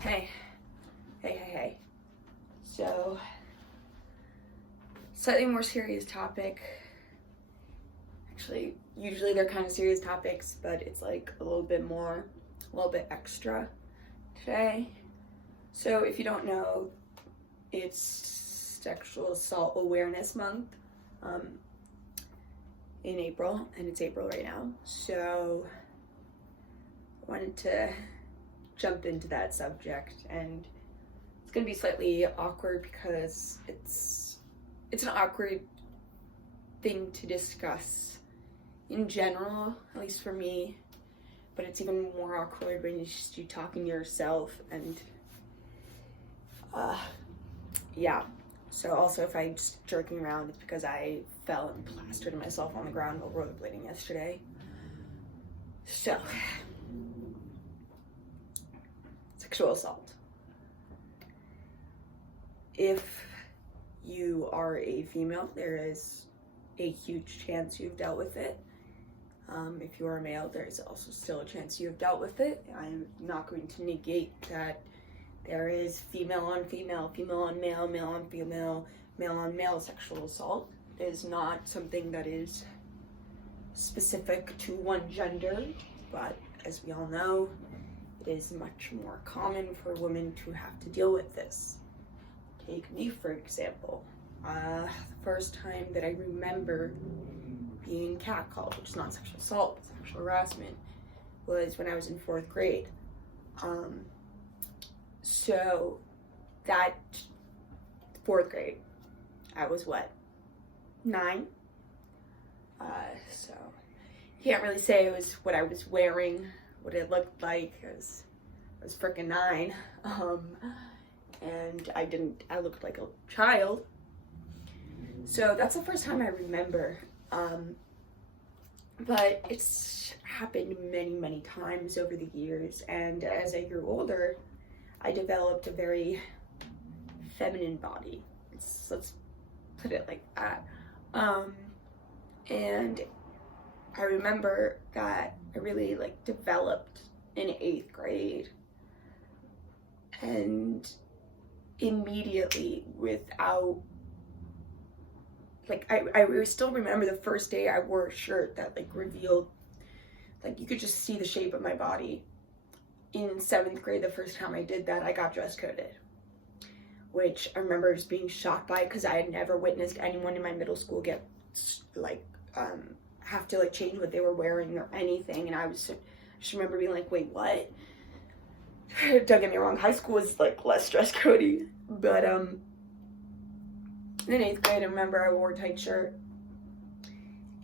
Hey, hey. So, slightly more serious topic. Actually, usually they're kind of serious topics, but it's like a little bit extra today. So, if you don't know, it's Sexual Assault Awareness Month in April, and it's April right now. So, I wanted to jump into that subject, and it's gonna be slightly awkward because it's an awkward thing to discuss in general, at least for me, but it's even more awkward when it's just you talking to yourself. And yeah, so also if I'm just jerking around, it's because I fell and plastered myself on the ground while rollerblading yesterday. So, sexual assault. If you are a female, there is a huge chance you've dealt with it. If you are a male, there is also still a chance you've dealt with it. I'm not going to negate that there is female on female, female on male, male on female, male on male sexual assault. It is not something that is specific to one gender, but as we all know, it is much more common for women to have to deal with this. Take me, for example. The first time that I remember being catcalled, which is not sexual assault, it's sexual harassment, was when I was in 4th grade. So that 4th grade, I was what, 9? So can't really say it was what I was wearing, what it looked like, because I was freaking 9. And I looked like a child. So that's the first time I remember. But it's happened many times over the years, and as I grew older, I developed a very feminine body. Let's put it like that. And I remember that I really developed in 8th grade, and immediately without I still remember the first day I wore a shirt that revealed, you could just see the shape of my body. In 7th grade, the first time I did that, I got dress coded, which I remember just being shocked by, because I had never witnessed anyone in my middle school get have to change what they were wearing or anything. And I just remember being like, wait, what? Don't get me wrong, high school was less dress codey, but in 8th grade, I remember I wore a tight shirt,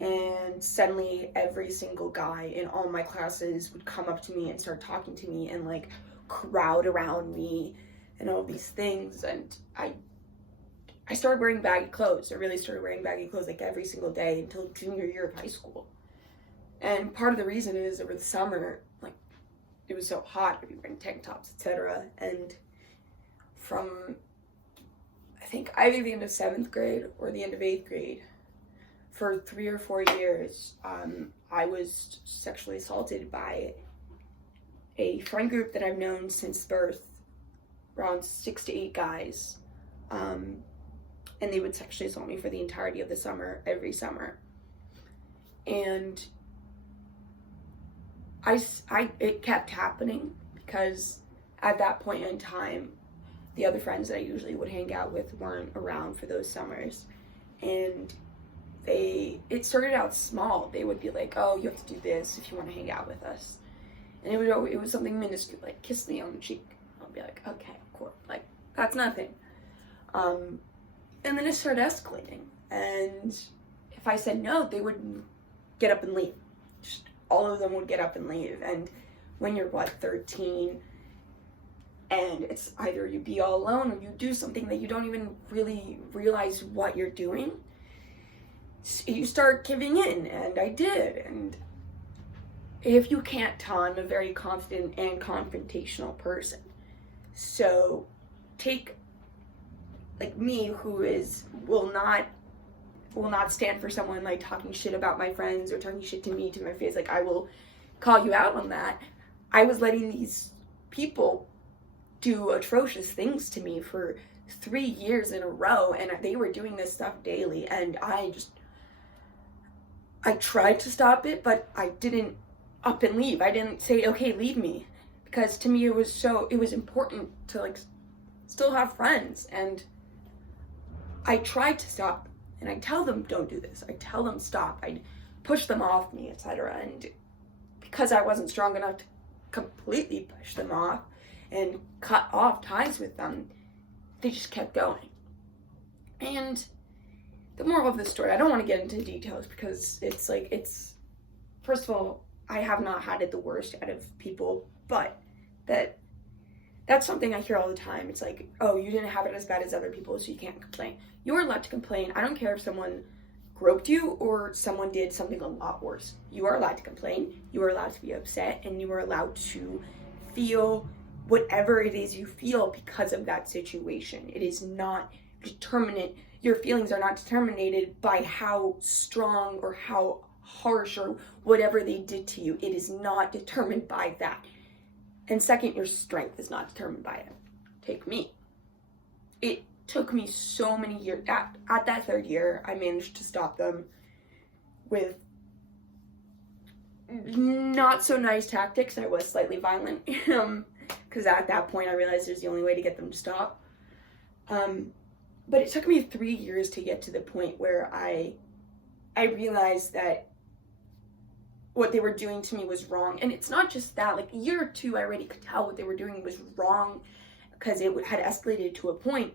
and suddenly every single guy in all my classes would come up to me and start talking to me and crowd around me and all these things. And I started wearing baggy clothes. I really started wearing baggy clothes every single day until junior year of high school. And part of the reason is over the summer, it was so hot, I'd be wearing tank tops, etc. And from, I think, either the end of 7th grade or the end of 8th grade, for 3 or 4 years, I was sexually assaulted by a friend group that I've known since birth, around 6 to 8 guys. And they would sexually assault me for the entirety of the summer, every summer. And it kept happening because at that point in time, the other friends that I usually would hang out with weren't around for those summers. And it started out small. They would be like, oh, you have to do this if you want to hang out with us. And it was something minuscule, kiss me on the cheek. I'll be like, okay, of course, that's nothing. And then it started escalating. And if I said no, they would get up and leave. Just all of them would get up and leave. And when you're 13, and it's either you be all alone or you do something that you don't even really realize what you're doing, you start giving in, and I did. And if you can't tell, I'm a very confident and confrontational person. So take me, who will not stand for someone talking shit about my friends or talking shit to me to my face. I will call you out on that. I was letting these people do atrocious things to me for 3 years in a row, and they were doing this stuff daily, and I tried to stop it, but I didn't up and leave. I didn't say, okay, leave me, because to me it was important to like still have friends. And I tried to stop, and I tell them, don't do this. I tell them stop. I push them off me, etc. And because I wasn't strong enough to completely push them off and cut off ties with them, they just kept going. And the moral of this story, I don't want to get into details because it's first of all, I have not had it the worst out of people, but that's something I hear all the time. It's like, oh, you didn't have it as bad as other people, so you can't complain. You are allowed to complain. I don't care if someone groped you or someone did something a lot worse. You are allowed to complain. You are allowed to be upset, and you are allowed to feel whatever it is you feel because of that situation. It is not determinate. Your feelings are not determined by how strong or how harsh or whatever they did to you. It is not determined by that. And second, your strength is not determined by it. Take me. It took me so many years. At that 3rd year, I managed to stop them with not so nice tactics. I was slightly violent because at that point I realized it was the only way to get them to stop. But it took me 3 years to get to the point where I realized that what they were doing to me was wrong. And it's not just that, like a year or two, I already could tell what they were doing was wrong because it had escalated to a point.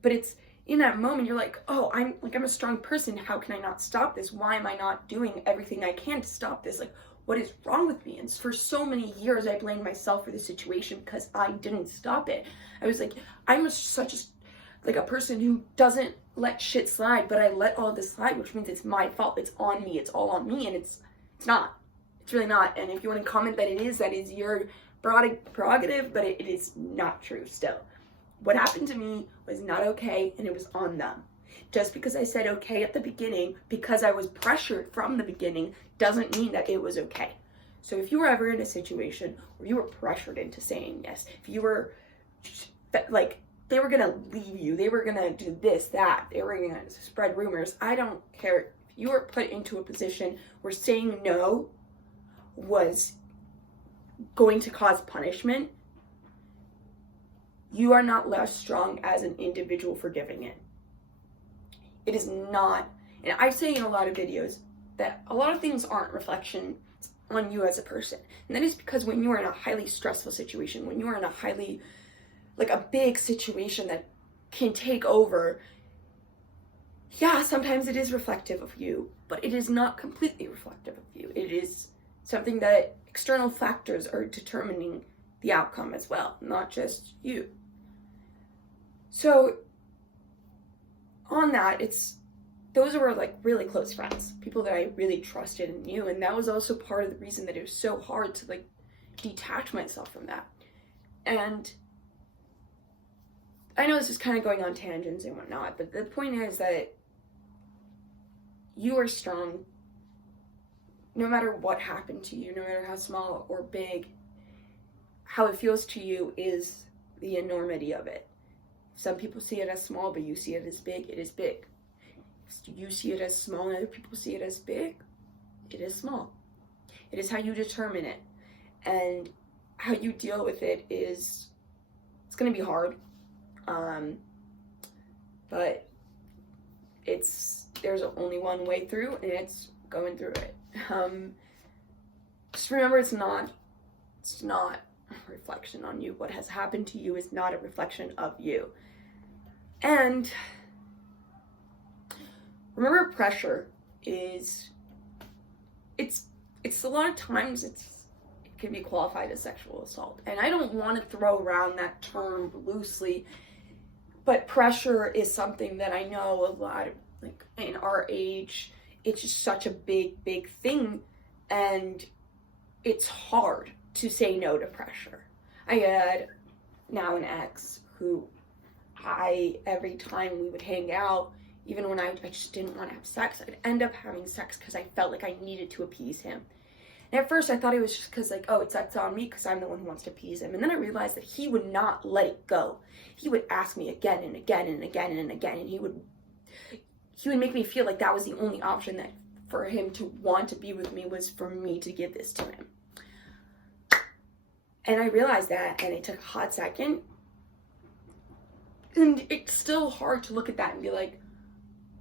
But it's in that moment, you're like, oh, I'm a strong person. How can I not stop this? Why am I not doing everything I can to stop this? Like, what is wrong with me? And for so many years, I blamed myself for the situation because I didn't stop it. I was like, I'm such a person who doesn't let shit slide, but I let all this slide, which means it's my fault. It's on me. It's all on me. And it's not. It's really not. And if you want to comment that is your prerogative, but it is not true still. What happened to me was not okay, and it was on them. Just because I said okay at the beginning, because I was pressured from the beginning, doesn't mean that it was okay. So if you were ever in a situation where you were pressured into saying yes, if you were like, they were gonna leave you, they were gonna do this, that, they were gonna spread rumors, I don't care. If you were put into a position where saying no was going to cause punishment, you are not less strong as an individual for giving it. It is not, and I say in a lot of videos that a lot of things aren't reflection on you as a person. And that is because when you are in a highly stressful situation, when you are in a highly, like a big situation that can take over, yeah, sometimes it is reflective of you, but it is not completely reflective of you. It is something that external factors are determining the outcome as well, not just you. So on that, those were like really close friends, people that I really trusted and knew, and that was also part of the reason that it was so hard to like detach myself from that. And I know this is kind of going on tangents and whatnot, but the point is that you are strong no matter what happened to you, no matter how small or big. How it feels to you is the enormity of it. Some people see it as small, but you see it as big, it is big. If you see it as small and other people see it as big, it is small. It is how you determine it. And how you deal with it it's going to be hard. But there's only one way through, and it's going through it. Just remember, it's not a reflection on you. What has happened to you is not a reflection of you. And remember, pressure it's a lot of times it can be qualified as sexual assault. And I don't want to throw around that term loosely, but pressure is something that I know a lot of, like in our age, it's just such a big thing, and it's hard to say no to pressure. I had now an ex who every time we would hang out, even when I just didn't want to have sex, I'd end up having sex because I felt like I needed to appease him. And at first I thought it was just because, like, oh, that's on me because I'm the one who wants to appease him. And then I realized that he would not let it go. He would ask me again and again and again and again, and he would make me feel like that was the only option, that for him to want to be with me was for me to give this to him. And I realized that, and it took a hot second. And it's still hard to look at that and be like,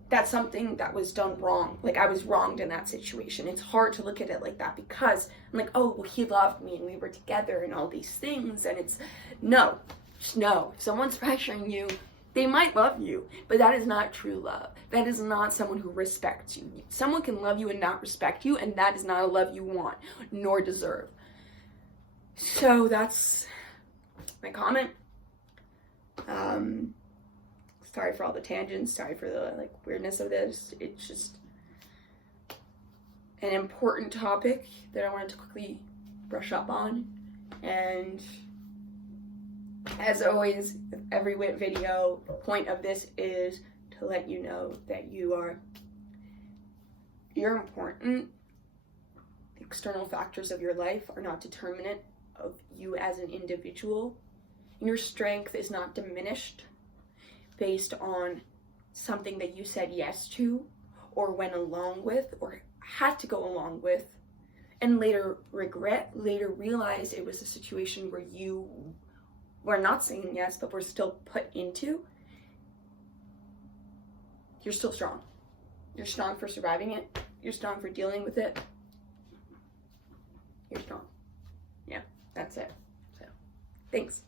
that's something that was done wrong. Like, I was wronged in that situation. It's hard to look at it like that because I'm like, oh, well, he loved me and we were together and all these things. And it's no, just no. If someone's pressuring you, they might love you, but that is not true love. That is not someone who respects you. Someone can love you and not respect you, and that is not a love you want nor deserve. So that's my comment. Sorry for all the tangents. Sorry for the weirdness of this. It's just an important topic that I wanted to quickly brush up on. And as always, every WIT video, the point of this is to let you know that you're important. The external factors of your life are not determinant of you as an individual. And your strength is not diminished based on something that you said yes to, or went along with, or had to go along with, and later realized it was a situation where you were not saying yes, but were still put into. You're still strong. You're strong for surviving it. You're strong for dealing with it. You're strong. Yeah, that's it. So, thanks.